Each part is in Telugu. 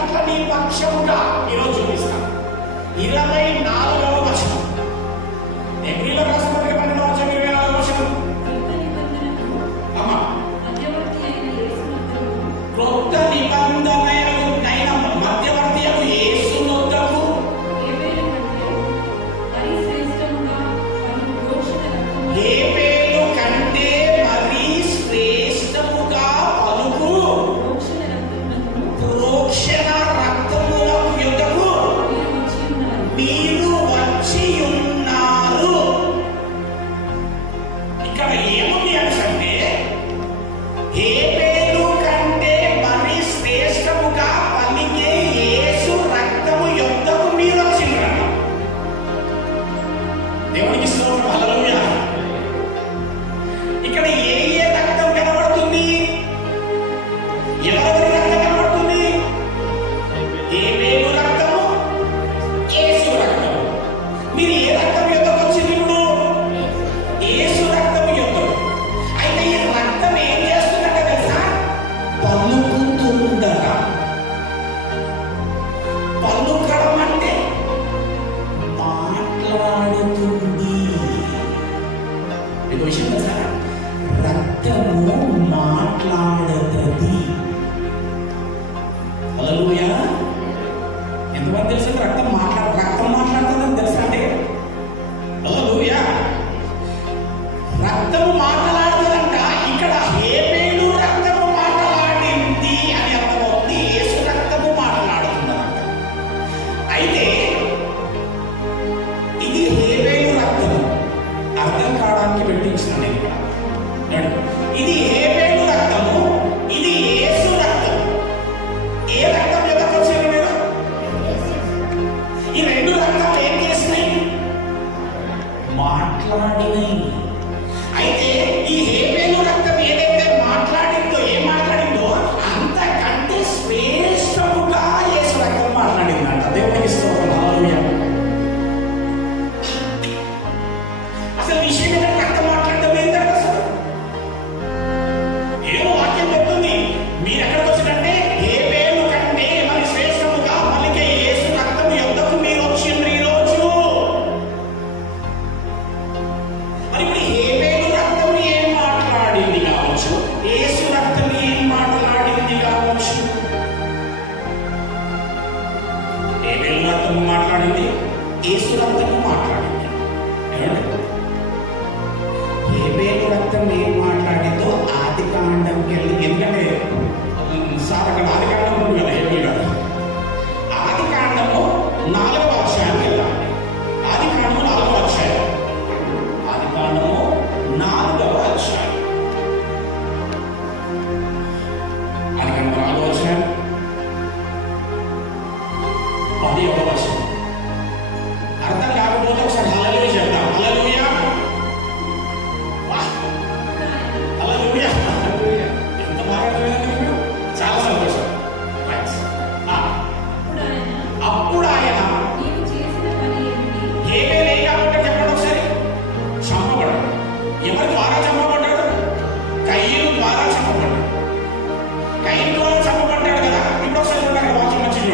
పట్ల నీ పక్షముగా ఈరోజు చూపిస్తాను. 24వ వచనం, ఎబ్రీయులకు రాసిన పత్రిక 12వ అధ్యాయం 24వ వచనం. అమ్మా, క్రొత్త నిబంధనైన మధ్యవర్తి అయిన యేసు నొద్దకు హేబేలు కంటే మరీ శ్రేష్టముగా పలుకు ప్రోక్షణ రక్తముల యొద్దకు మీరు వచ్చి ఉన్నారు. ఇక్కడ ఏముంది అంటే, హేబేలు కంటే మరీ శ్రేష్టముగా పలికే యేసు రక్తము యొద్దకు మీరు వచ్చిండ్రు. దేవునికి స్తోత్రం, హల్లెలూయా. ఇక్కడ ఏ రక్తం కనబడుతుంది? ఎవరి రక్తం కనబడుతుంది? హేబేలు రక్తము, యేసు రక్తము. మీరు ఏ రక్తం యొద్దకు వచ్చింది? ఇప్పుడు యేసు రక్తము యొద్దకు. అయితే ఈ రక్తం ఏం చేస్తుందట తెలుసా? పలుకుతుందట. పలుకడం అంటే మాట్లాడుతుంది. మీకు విషయం తెలుసా? రక్తము మాట్లాడుతుంది. హల్లెలూయా. ఎంతమంది తెలుసు రక్తం మాట్లాడుతుందని తెలుసా అంటే? హల్లెలూయా. రక్తము మాట్లాడుతుందంట. ఇక్కడ హేబేలు రక్తము మాట్లాడింది అని అర్థమవుతుంది. యేసు రక్తము మాట్లాడుతుందంట. అయితే ఇది హేబేలు రక్తము. అర్థం కావడానికి పెట్టించిన నేను ఇక్కడ. ఇది హేబేలు రక్తము, ఇది యేసు రక్తము. ఏ రక్తం ఎవరికి వచ్చారు మీరు? ఈ రెండు రక్తాలు ఏం చేసినాయి? మాట్లాడినాయి. అయితే ఈ హేబేలు రక్తం ఏదైతే మాట్లాడిందో, ఏం మాట్లాడిందో అంతకంటే శ్రేష్టముగా యేసు రక్తం మాట్లాడిందంట. దేవునికి స్తోత్రం, హల్లెలూయా. అసలు విషయం ఏంటంటే రక్తం మాట్లాడటం ఏంటంటే అసలు ఏమో వాక్యం చెప్తుంది. మీరు ఎక్కడికి వచ్చిందంటే హేబేలు కంటే మరి శ్రేష్టముగా పలికే యేసు రక్తము యొద్దకు మీరు వచ్చిండ్రు ఈరోజు. మరి ఇప్పుడు హేబేలు రక్తం ఏం మాట్లాడింది కావచ్చు, యేసు రక్తం ఏం మాట్లాడింది కావచ్చు. హేబేలు రక్తము మాట్లాడింది, యేసు రక్తము మాట్లాడింది. ఏమండి? హేబేలు రక్తం ఏం మాట్లాడిందో ఆది కాండంకి వెళ్ళి, ఎందుకంటే సార్ అక్కడ ఆది కాండం ఉంది కదా, హేబేలు కదా. ఆది కాండము 4వ అధ్యాయానికి వెళ్ళాలి. ఆది కాండము 4వ అధ్యాయం. ఆది కాండము 4వ అధ్యాయం. ఆది కాండము 4వ అధ్యాయం 10వ వచనం. అర్థం కాకపోతే ఒకసారి హల్లెలూయా చెప్తాం. హల్లెలూయా, హల్లెలూయా. ఎంత బాగా అర్థమైందండి మీకు? చాలా సంతోషం. అప్పుడు ఆయన హేబేలు ఏం కాబట్టి చెప్పండి ఒకసారి? చంపబడ్డాడు. ఎవరి ద్వారా చంపబడ్డాడు? కయీను ద్వారా చంపబడ్డాడు. కయీను ద్వారా చంపబడ్డాడు కదా. ఇప్పుడు ఒకసారి వాక్యం వచ్చింది.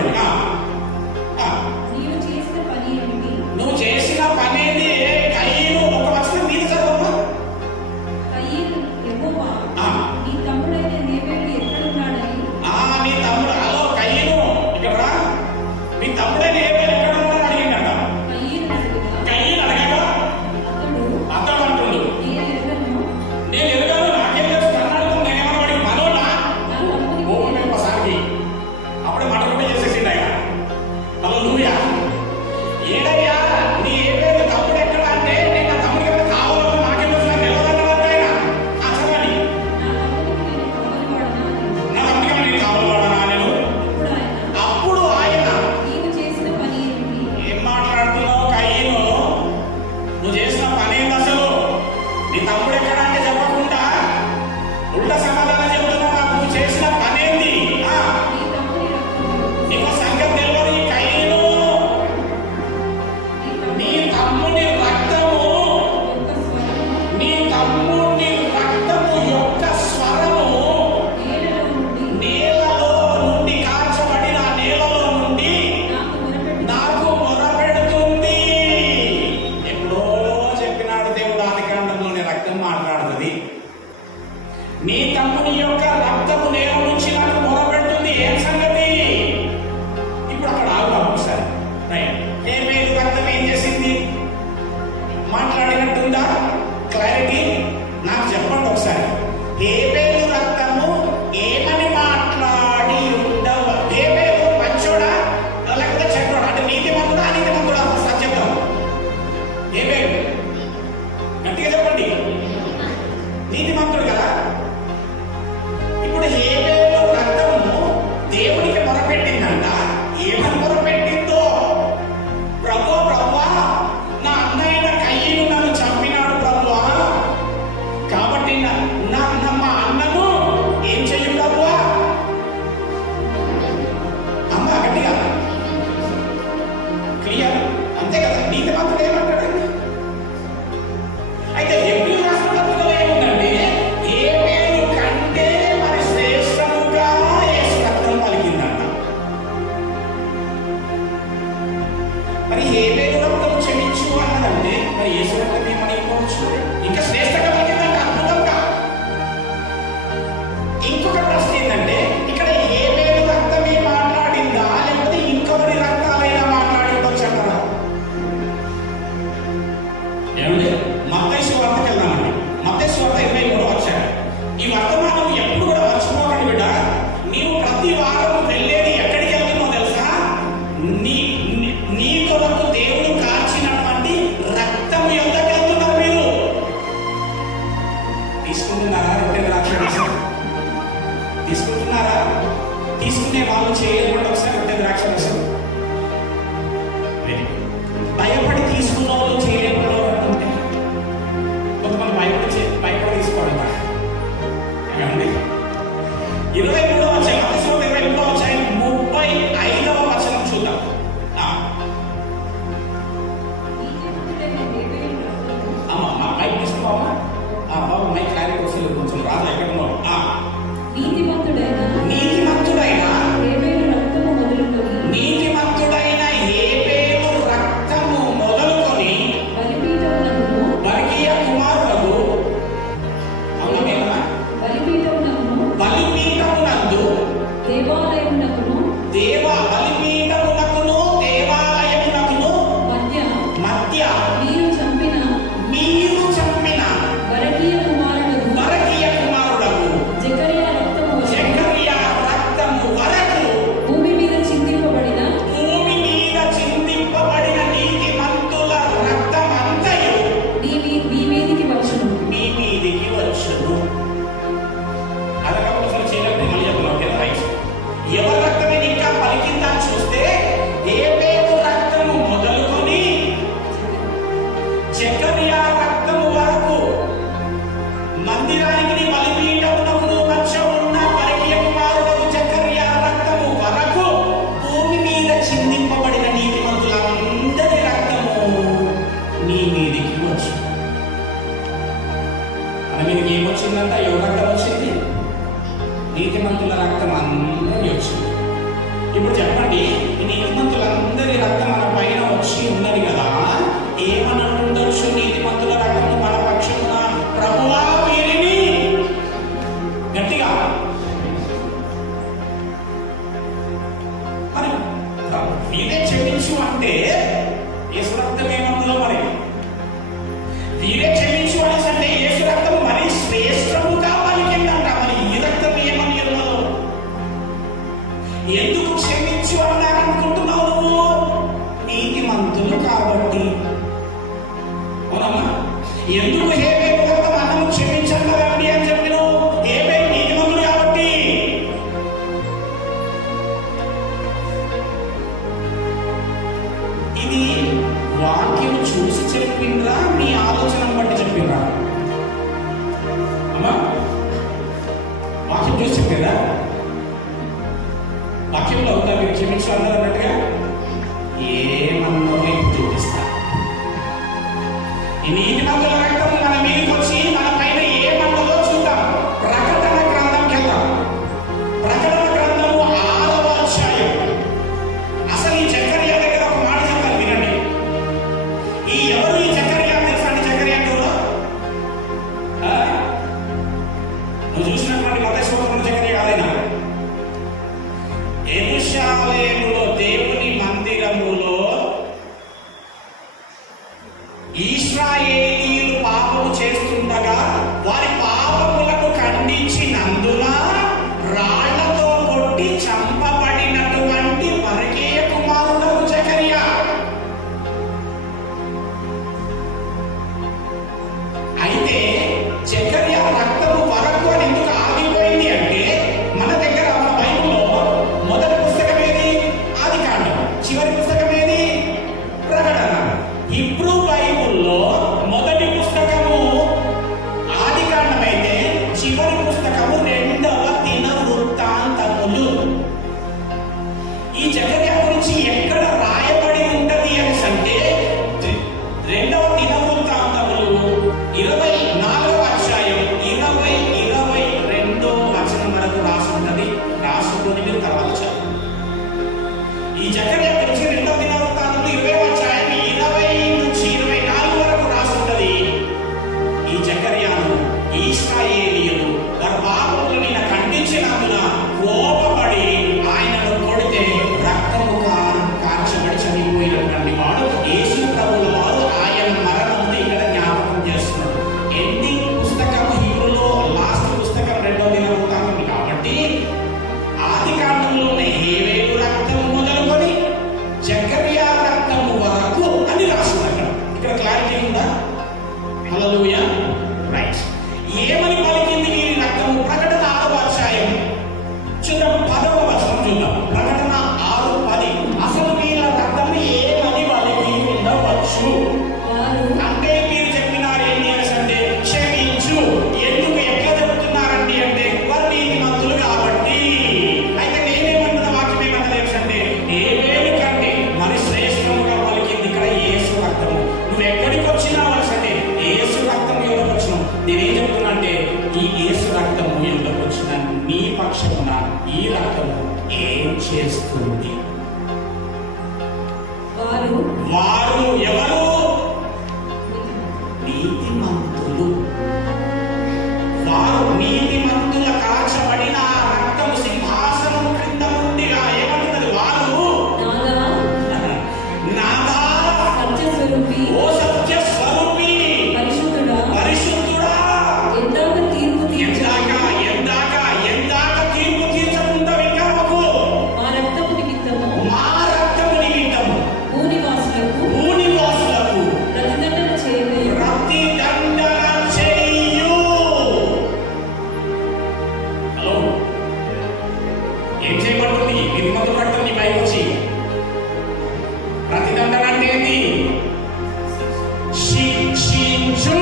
తీసుకునే వాళ్ళు చేయకుండా ఒకసారి అంటే ద్రాక్ష రసం భయపడి తీసుకున్న వాళ్ళు చేయలేకుండా ఉంటే కొంతమంది భయపడి తీసుకోవడం ఏమండి 23వ అధ్యాయం 23వ అధ్యాయం 35వ వచనం చూద్దాం. అమ్మా మా మైక్ తీసుకోవమ్మా. బాబు మైక్ క్లారిటీ వస్తుంది కొంచెం రాదు ఎక్కడ నీతిమంతుడైన హేబేలు రక్తము మొదలుకొని బర్కియా కుమారులకు బలిపీఠమునందు దేవాలయమునకును మధ్య మీరు చంపిన బరకీయ కుమారులకు జకరియా రక్తము వరకు భూమి మీద చిందింపబడిన నీతిమంతుల రక్తమంతయు మీ మీదికి వచ్చును. అదొక చేయలేదు మళ్ళీ చెప్పలేదు రైట్. ఎవరి రక్తమే ఇంకా పలికిందా చూస్తే హేబేలు రక్తము మొదలుకొని జకరియా రక్తము వరకు మందిరానికి బలిపీఠమునకు మధ్య ఉన్న బరకీయ కుమారులకు జకరియా రక్తము వరకు భూమి మీద చిందింపబడిన నీతిమంతులందరి రక్తము నీ మీదికి వచ్చు. మన మీదకి ఏమొచ్చిందంట? ఎవరి రక్తం వచ్చింది? నీతిమంతుల రక్తం అందరి వచ్చింది. ఇప్పుడు చెప్పండి, ఈ నీతిమంతులందరి రక్తం మన పైన వచ్చి ఉన్నది కదా, ఏమని ఉండొచ్చు? నీతిమంతుల రక్తము మన పక్షమున ప్రభువా వీరిని గట్టిగా మరి వీరే క్షమించు అంటే యేసు రక్తం ఏమందులో మరి వీరే క్షమించు అనేసి అంటే యేసు రక్తం మరి శ్రేష్టముగా పలికిందంట. మరి ఈ రక్తం ఏమని ఉన్నదో ఎందుకు క్షమించు అన్నారనుకుంటున్నావు నువ్వు? నీతిమంతులు కాబట్టి. అవునమ్మా? ఎందుకు హేబేలు రక్తం అన్నము క్షమించండి అని చెప్పినావు? హేబేలు నీతిమంతుడు కాబట్టి. ఇది వాక్యం చూసి చెప్పిండ్రా మీ ఆలోచన బట్టి చెప్పిండ్రా? అమ్మా వాక్యం చూసి చెప్పిందా? వాక్యంలో ఉందా మీరు క్షమించు అన్నారు అన్నట్టుగా? ఏమన్నో చూపిస్తా. ఈ నీతిమంతుల రక్తం మన మీదకి వచ్చి మన పైన ఏమన్నదో చూద్దాం. ప్రకటన గ్రంథంకి వెళ్దాం. ప్రకటన గ్రంథము 6వ అధ్యాయం. అసలు ఈ జకరియా దగ్గర ఒక మాట చెప్తాను వినండి. ఎవరు ఈ జకరియా తెలుసా అండి? జకరియా ఎవరు? నువ్వు చూసినటువంటి మతేశ్వరంలో జకరియా కాదైనా యెరూషలేములో దేవుని మందిరములో ఇశ్రాయేలీయులు పాపము చేస్తుండగా వారి పాపములను ఖండించినందున రాళ్లతో కొట్టి చంపబడినటువంటి బరకీయ కుమారుడు జకరియా. అయితే జకరియా రక్తము వరకు అని ఎందుకు ఆగిపోయింది అంటే మన దగ్గర మన బైబిల్లో మొదటి పుస్తకం ఏది? ఆదికాండం. చివరి పుస్తకం ఏది? ప్రకటన. హిబ్రూ బైబిల్లో మొదటి పుస్తకము ఆదికాండం అయితే చివరి పుస్తకము 2వ దినవృత్తాంతములు. ఈ జకరియా గురించి ఎక్కడ రాయబడి ఉంటది అని అంటే 2వ దినవృత్తాంతములు 24వ అధ్యాయం 22వ వచనం వరకు రాసి ఉన్నది. రాసుకొని మీరు తర్వాత చదువు. ఈ జకరియా గురించి 2వ దినవృత్తాంతములు 20వ అధ్యాయం 20 నుంచి 24 వరకు రాసి ఉన్నది. ఈ జకరియాను ఇశ్రాయేలీయులు వారి పాపములను ఖండించినందున కోపపడి ఆయనను కొడితే రక్తము కార్చబడి చనిపోయినటువంటి వాడు యేసు ప్రభువుల వారు ఆయన మరణంతో ఇక్కడ జ్ఞాపకం చేస్తున్నాడు. ఎండింగ్ పుస్తకం హిబ్రూలో లాస్ట్ పుస్తకం 2వ దినవృత్తాంతం కాబట్టి ఆదికాండంలోనే హేబేలు రక్తం మొదలుకొని ఏం చేస్తుంది? వారు ఎవరు? నీతిమంతులు. వారు నీతిమంతుల కాచబడిన రక్తము సింహాసనం క్రింద నుండి ఏమంటున్నది? వారు నాదా సత్యస్వరూపి, ఓ సత్యస్వరూపి, పరిశుద్ధుడా, పరిశుద్ధుడా, ఎందాక తీర్పు ఎందాక తీర్పు తీర్చకుండా ఇంకా మాకు మా రక్తము నిమిత్తము భూనివాసులకు ప్రతిదండన చేయు. హలో, ఏం చేయబడుతుంది? నిర్మల రక్తం నీ పైకి వచ్చి ప్రతిదండన అంటే ఏంటి? శిక్షించు.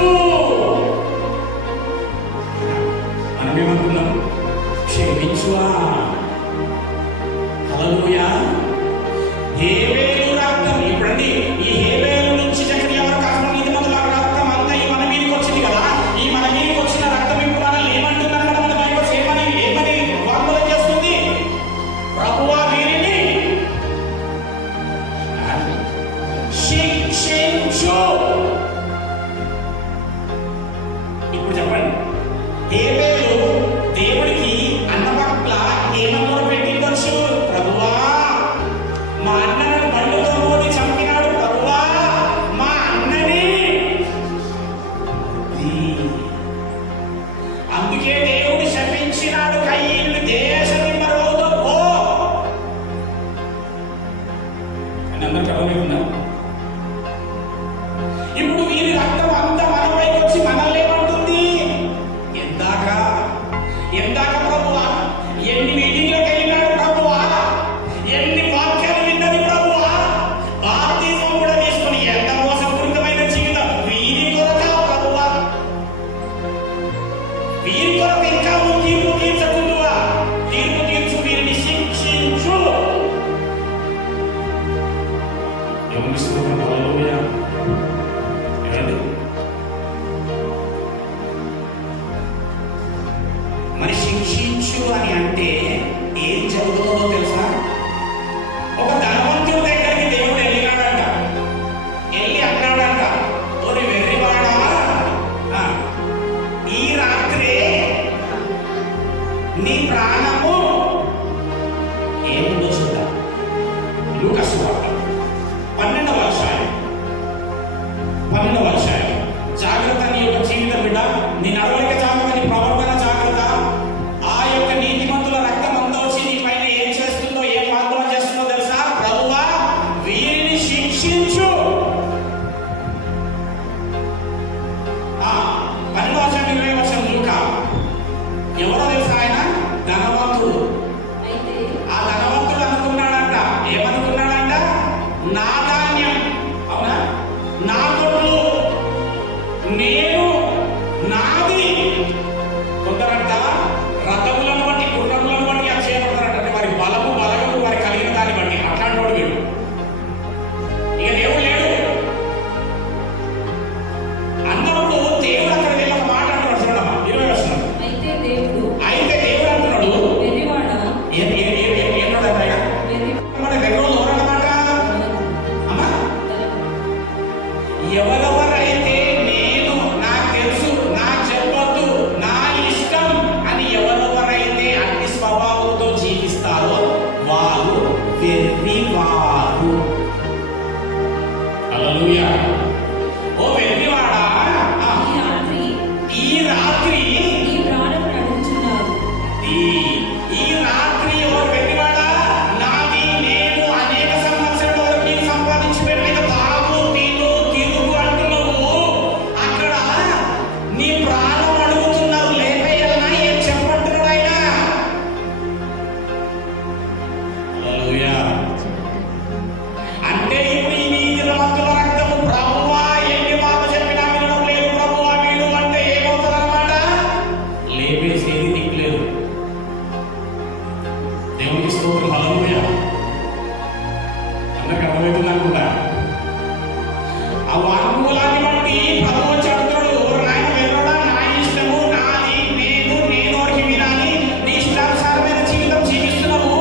మనమేమనుకున్నాం? క్షమించువా. హల్లెలూయా. హేబేలు రక్తం, ఇప్పుడండి ఈ హేబేలు నుంచి జకరియా వరకు అసలు నీతిమంతుల రక్తం అంతా ఈ మన మీదకి వచ్చింది కదా. ఈ మన మీదకి వచ్చిన రక్తం ఇప్పుడు మనల్ని ఏమంటున్నారు? మన పైకి వచ్చి ఏమని వాగ్దానం చేస్తుంది? ప్రభువా వీరిని శిక్షించు. ఇప్పుడు చెప్పండి, హేబేలు దేవుడికి అన్న పట్ల ఏమన్నా పెట్టిండొచ్చు? ప్రభువా, మా అన్నను బండుతో మోది చంపినాడు. ప్రభువా, మా అన్నని. అందుకే దేవుడు శపించినాడు, కయ్యిను దేశం మరొకతో పో అని అందరికి అర్థమవుతుందా? ఇప్పుడు వీరి రక్తం అంతా మన పైకి వచ్చి మనల్ని ఏమంటుంది? ఎందాక ప్రభువా, ఎన్ని మీటింగ్లకు వెళ్ళినాడు ప్రభువా, ఎన్ని వాక్యాలు విన్నది ప్రభువా, బాప్తిజం కూడా తీసుకుని ఎంత మోసపూరితమైన జీవితం. వీరి కొరక ప్రభువా, వీరి కొరకు ఇంకా తీర్పు తీర్చకుందువా? తీర్పు తీర్చు, వీరిని శిక్షించు. గమనిస్తున్నాం. హల్లెలూయా. ఏమండి? మరి శిక్షించు అని అంటే ఏం జరుగుతుందో తెలుసా? ఒక ధనవంతుడి దగ్గరికి దేవుడు వెళ్ళినాడంట. వెళ్ళి అన్నాడంట, ఓరి వెర్రివాడా, ఈ రాత్రే నీ ప్రాణము ఏముందో చూద్దాం. లూకా సువార్త 12వ అధ్యాయం. జాగ్రత్త, నీ యొక్క జీవితం బిడ్డ, నీ నడవడిక జాగ్రత్త, నీ ప్రవర్తన జాగ్రత్త. ఆ యొక్క నీతిమంతుల రక్తం అంతా వచ్చి నీ పైన ఏం చేస్తుందో, ఏం వాగ్దానం చేస్తుందో తెలుసా? ప్రభువా, వీరిని శిక్షించు. 12వ అధ్యాయం 20వ వచనం లూకా. ఎవరో తెలుసా? ఆయన ధనవంతుడు. ఆ ధనవంతుడు అనుకున్నాడంట, ఏమనుకున్నాడంట? నా ధాన్యం, అవునా, నా కొట్లు, నేను, నాది. కొందరంట రథములను బట్టి, గుర్రములను బట్టి అక్షయపడతారంటే వారి బలము బలగము వారి కలిగిన దాన్ని బట్టి. అట్లాంటి వాడు వీడు. ఇక దేవుడు లేడు అన్నప్పుడు దేవుడు అక్కడ వీళ్ళ ఒక మాట అంటున్నాడు. చూడమ్మా 20వ వచనం. అయితే దేవుడు అంటున్నాడు, ఏమన్నాడు? మన వెర్రోళ్ళు ఎవరన్నమాట? అమ్మా, ఎవరెవరైతే నేను, నాకు తెలుసు, నాకు చెప్పొద్దు, నా ఇష్టం అని ఎవరెవరైతే అన్ని స్వభావంతో జీవిస్తారో వారు వెర్రివారు. హల్లెలూయా. ఓ వెర్రివాడా, ఈ రాత్రి ఈ రాత్రి ఎవరు వెర్రివాడా? నాది, నేను అనేక సంవత్సరాల వరకు నేను సంపాదించి పెట్టిన తాగు తిను తిరుగు అంటున్నావు. అక్కడ నీ ప్రాణం అడుగుతున్నారు, లేపేయాలన్నా ఏం చెప్పంటున్నాడు ఆయన? హల్లెలూయా. అంటే ఇప్పుడు ఈ నీతిమంతుల రక్తము, ప్రభువా ఎన్ని మాట చెప్పినా వినడం లేదు, ప్రభువా వీడు అంటే ఏమవుతుంది అన్నమాట? లేపేసేది నీకు లేదు. దేవునికి స్తోత్రం. హల్లెలూయా. అందరికి అర్థమవుతుంది అనుకుంటా. ఆ వాగ్మూలాన్ని బట్టి ప్రభువు వచ్చి అడుగుతాడు, నాయన వెళ్ళడా, నా ఇష్టము, నాది, నేను వరకు వినాలి, నీ ఇష్టానుసారమైన జీవితం జీవిస్తున్నావు.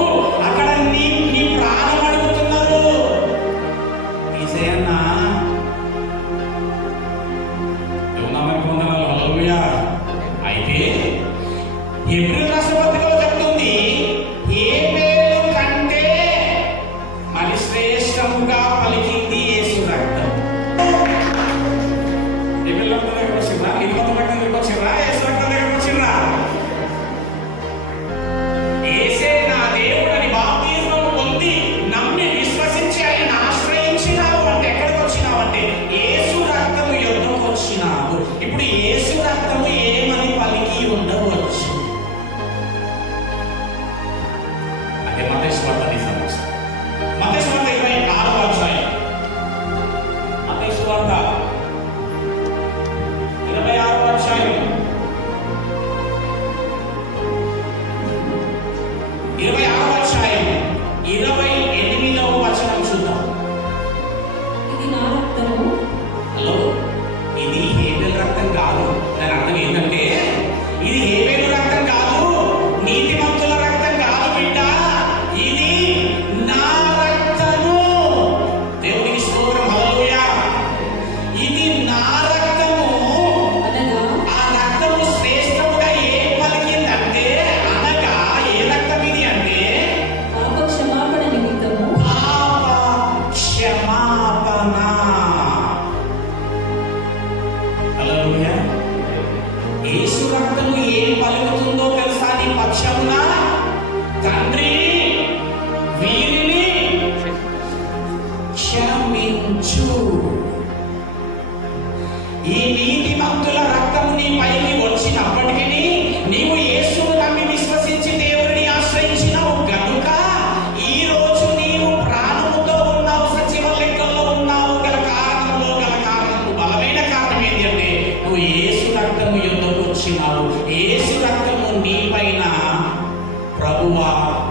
ప్రభువా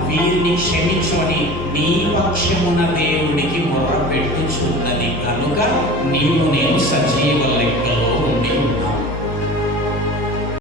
వీరిని క్షమించని నీ పక్షమున దేవునికి మొర్ర పెట్టుచున్నది కనుక నీవు నేను సజీవ లెక్కలో